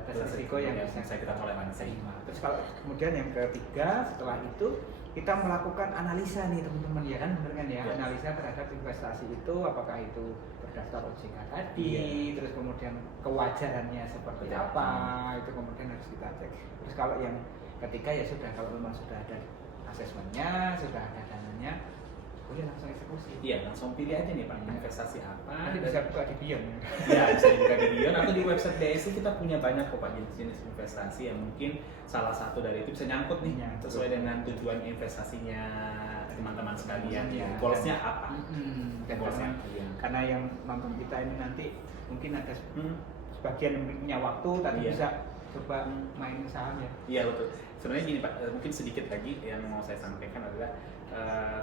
risiko yang bisa kita toleransi. terima. Terus kalau kemudian yang ketiga setelah itu kita melakukan analisa nih teman-teman ya kan benar kan ya, Yes. analisa terhadap investasi itu apakah itu berdasar OJK tadi, terus kemudian kewajarannya seperti Betul. apa, itu kemudian harus kita cek. Terus kalau yang ketiga ya sudah, kalau memang sudah ada asesmennya, sudah ada dananya, boleh langsung eksekusi. Iya, langsung pilih aja nih Pak, investasi apa. Nanti bisa buka di Bion. Ya, bisa dibuka di Bion atau di website BSI kita punya banyak kok Pak jenis-jenis investasi yang mungkin salah satu dari itu bisa nyangkut nih Nyangkut. sesuai dengan tujuan investasinya teman-teman sekalian. Ya, Goalsnya apa? Dan Goalsnya. karena yang nonton kita ini nanti mungkin ada Hmm. sebagian yang punya waktu tapi Iya. bisa coba main saham ya. Iya betul. Sebenarnya gini Pak, mungkin sedikit lagi yang mau saya sampaikan adalah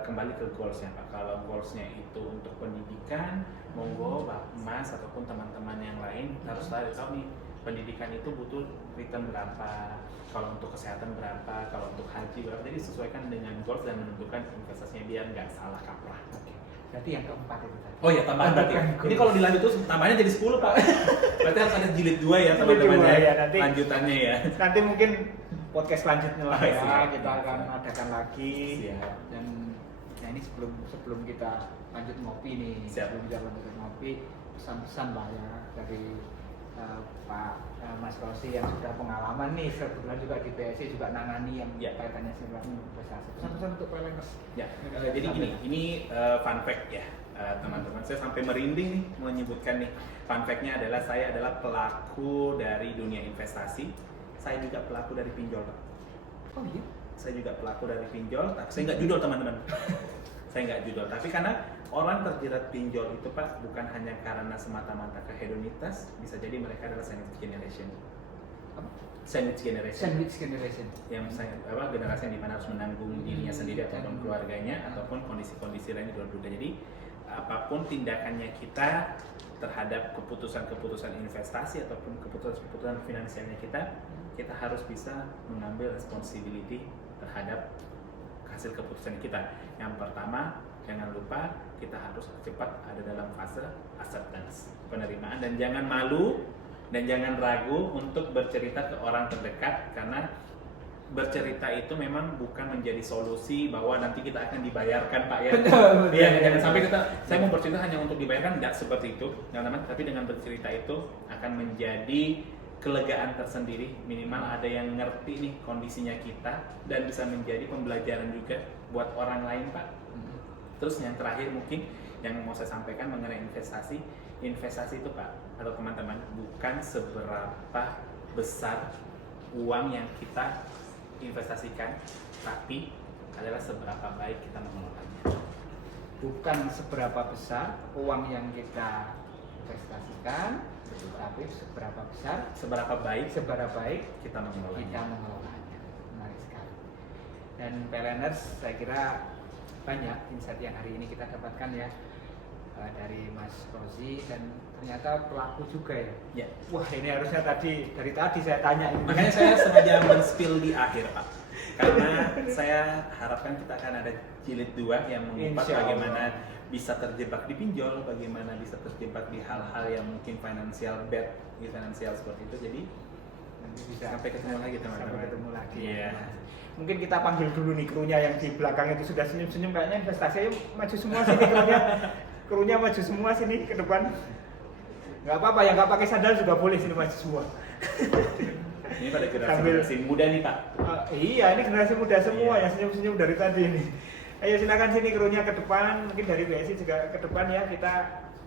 kembali ke goalsnya Pak. Kalau goalsnya itu untuk pendidikan, monggo Pak Mas ataupun teman-teman yang lain harus tahu nih pendidikan itu butuh return berapa, kalau untuk kesehatan berapa, kalau untuk haji berapa. Jadi sesuaikan dengan goals dan menentukan investasinya biar nggak salah kaprah. Oke. Berarti yang keempat itu tadi. Oh iya tambahan berarti. Tambahkan Ini kalau dilanjut terus tambahnya jadi 10 Pak. Berarti harus ada jilid 2 ya Jilid teman-teman dua, ya. ya, nanti. Lanjutannya ya. Nanti mungkin podcast selanjutnya lah ya, Siap. kita akan adakan lagi. Siap. Dan nah ini sebelum kita lanjut ngopi nih, Siap. sebelum kita lanjut ngopi, pesan-pesan lah ya dari Pak Mas Rosi yang sudah pengalaman nih, kebetulan juga di BSI juga nangani yang Ya. kaitannya dengan investasi. Pesan-pesan untuk PLNers. Ya, jadi gini, ini fun fact ya teman-teman. Saya sampai merinding nih menyebutkan nih. Fun fact-nya adalah saya adalah pelaku dari dunia investasi. Saya juga pelaku dari pinjol, Pak. Oh iya. Saya juga pelaku dari pinjol, tapi saya nggak judul teman-teman. Saya nggak judul, tapi karena orang terjerat pinjol itu Pak bukan hanya karena semata-mata kehedonitas, bisa jadi mereka adalah sandwich generation. Apa? Sandwich generation. Sandwich generation. Yang generasi yang dimana harus menanggung dirinya sendiri ataupun keluarganya ataupun kondisi-kondisi lain di luar duga. Jadi apapun tindakannya kita terhadap keputusan-keputusan investasi ataupun keputusan-keputusan finansialnya kita harus bisa mengambil responsibility terhadap hasil keputusan kita. Yang pertama, jangan lupa kita harus cepat ada dalam fase acceptance, penerimaan, dan jangan malu dan jangan ragu untuk bercerita ke orang terdekat, karena bercerita itu memang bukan menjadi solusi bahwa nanti kita akan dibayarkan Pak ya. Iya, jangan sampai saya mau bercerita hanya untuk dibayarkan, tidak seperti itu teman-teman. Tapi dengan bercerita itu akan menjadi kelegaan tersendiri, minimal ada yang ngerti nih kondisinya kita dan bisa menjadi pembelajaran juga buat orang lain Pak. Terus yang terakhir mungkin yang mau saya sampaikan mengenai investasi itu Pak atau teman-teman, bukan seberapa besar uang yang kita investasikan, tapi adalah seberapa baik kita mengelolanya. Bukan seberapa besar uang yang kita investasikan, tapi seberapa baik Kita mengelolanya. kita mengelolanya. Menarik sekali. Dan PLNers, saya kira banyak insight yang hari ini kita dapatkan ya dari Mas Rozi, dan ternyata pelaku juga ya. Ya. Wah, ini harusnya dari tadi saya tanya ini. Makanya saya sengaja men-spill di akhir Pak, karena saya harapkan kita akan ada jilid 2 yang mengupas Insya Allah. bagaimana bisa terjebak di pinjol, bagaimana bisa terjebak di hal-hal yang mungkin financial bad, financial seperti itu. Jadi Nanti bisa sampai ketemu lagi teman-teman. Sampai ketemu lagi. Iya. Mungkin kita panggil dulu nih krunya yang di belakang itu sudah senyum-senyum, kayaknya investasi ayo maju semua sini krunya. Krunya maju semua sini ke depan. Nggak apa-apa, yang nggak pakai sandal juga boleh sini maju semua. Ini pada Sambil- generasi muda nih Pak. Iya, ini generasi muda semua Iya. yang senyum-senyum dari tadi ini. Ayo silakan sini krunya ke depan, mungkin dari BSI juga ke depan ya, kita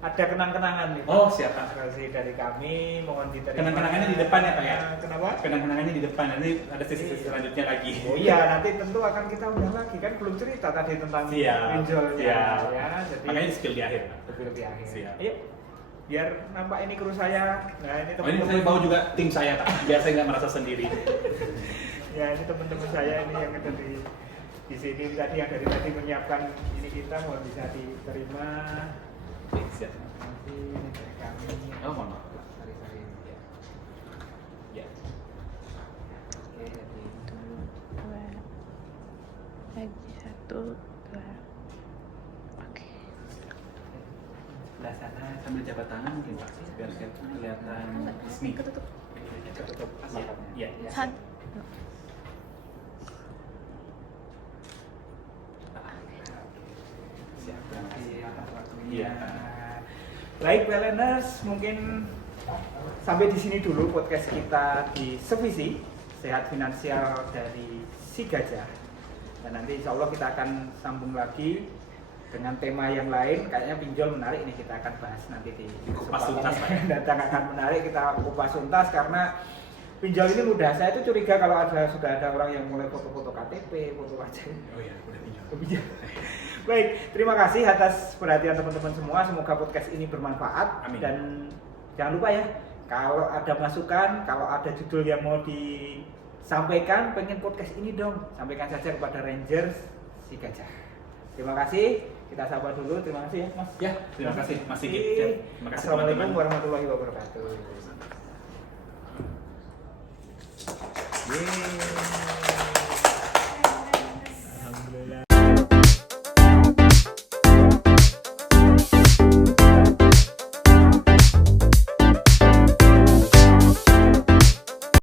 ada kenang-kenangan nih. Oh, siap, Pak. Kasih dari kami, mohon diterima. Kenang-kenangannya di depan ya Pak ya? Kenapa? Kenang-kenangannya di depan, nanti ada sisi-sisi selanjutnya lagi. Oh iya, nanti tentu akan kita undang lagi, kan belum cerita tadi tentang Siap. pinjolnya Siap. ya. Jadi Makanya di spill di akhir Pak. lebih di akhir. Siap. Ayo, biar nampak ini kru saya. Nah ini Oh, ini teman-teman. saya bawa juga tim saya Pak, biar saya nggak merasa sendiri. Ya ini teman-teman saya ini yang ada di sini tadi, yang dari tadi menyiapkan ini, kita mohon bisa diterima. Oke, siap. Terima kasih, ini dari kami. Oh, mohon maaf. Sorry. Ya. Ya. Oke, jadi Lagi 1, 2. Oke. Sebelah sana sambil jabat tangan mungkin Pak, biar kelihatan resmi. Ketutup. Ketutup makanya. Iya. Satu. Siap. Terima kasih atas waktunya. Iya. Baik, Peleners, mungkin sampai di sini dulu podcast kita di Sevisi Sehat Finansial dari Si Gajah. Dan nanti insya Allah kita akan sambung lagi dengan tema yang lain. Kayaknya pinjol menarik ini, kita akan bahas nanti di Kupas tuntas, Pak. datang akan menarik, kita kupas tuntas karena pinjol ini mudah. Saya itu curiga kalau sudah ada orang yang mulai foto-foto KTP, foto wajah. Oh iya, udah pinjam. Baik, terima kasih atas perhatian teman-teman semua. Semoga podcast ini bermanfaat. Amin. Dan jangan lupa ya, kalau ada masukan, kalau ada judul yang mau disampaikan, pengen podcast ini dong, sampaikan saja kepada Rangers Si Gajah. Terima kasih. Kita sabar dulu. Terima kasih ya, Mas. Ya, terima kasih Mas Sigit. Terima kasih Assalamualaikum teman-teman. warahmatullahi wabarakatuh. Yeay.